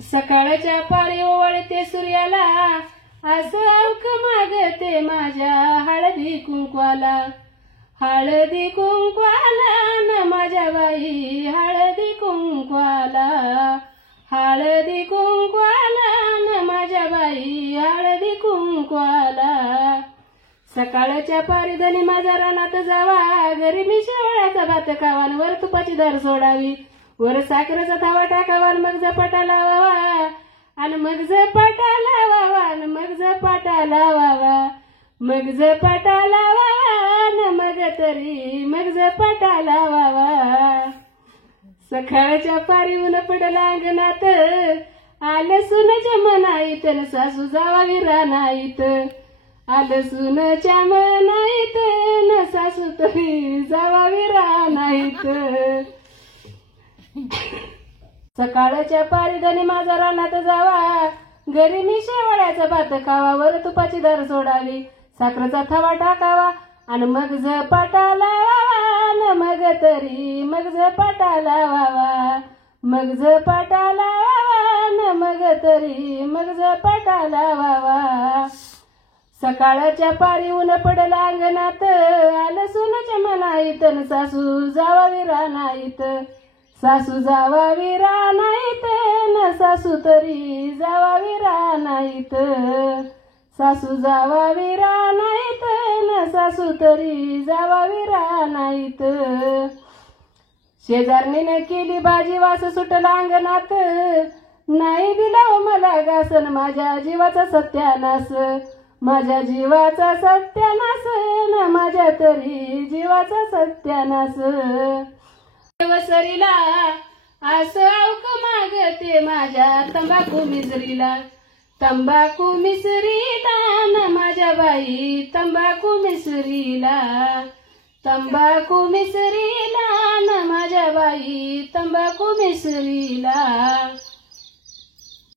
सकाळच्या पारी ओवळते सूर्याला, असं अवक मागते माझ्या हळदी कुंकवाला. हळदी कुंकवाला न माझ्या बाई हळदी कुंकवाला. हळदी कुंकवाला न माझ्या बाई हळदी कुंकवाला. सकाळच्या पारी धनी माझ्या रानात जावा, घरी मी शेवळ्याचा भात खावा, वर तुपाची धार सोडावी, वर साखरेचा धावा टाकावा, मग झपाटा लावावा, आणि मग झपाटा लावावा, आणि मग झपाटा लावावा, मग झपाटा लावावा, मग तरी मग झपाटा लावावा. सकाळच्या पारी ऊन पडला अंगणात, आलं सुनाच्या मनाईत, सासू जावावी रानाईत. आलं सुनाच्या मनाईत, न सासू तरी जावावी रानाईत. सकाळच्या पारी धनी माझा रानात जावा, घरी मी शेवळ्याचा भात खावा, वर तुपाची धार सोडावी, साखरेचा थवा टाकावा, आणि मग झपाटा लावावा, मग तरी मग झपाटा लावावा, मग झपाटा लावावा, मग तरी मग झपाटा लावावा. सकाळच्या पारी ऊन पडला अंगणात, आलं सुनाच्या मनाईत, सासू जावावी रानाईत. सासू जावावी रानाईत, न सासू तरी जावावी रानाईत. सासू जावावी रानाईत, न सासू तरी जावावी रानाईत. शेजारणीने केली भाजी, वास सुटला अंगणात, नाही दिला मला घासन, माझ्या जीवाचा सत्यानाश, माझ्या जीवाचा सत्यानाश, न माझ्या तरी जीवाचा सत्यानाश. वसरीला असं अवक मागते माझ्या तंबाखू मिसरीला. तंबाखू मिसरीला न माझ्या बाई तंबाखू मिसरीला. तंबाखू मिसरीला न माझ्या बाई तंबाखू मिसरीला.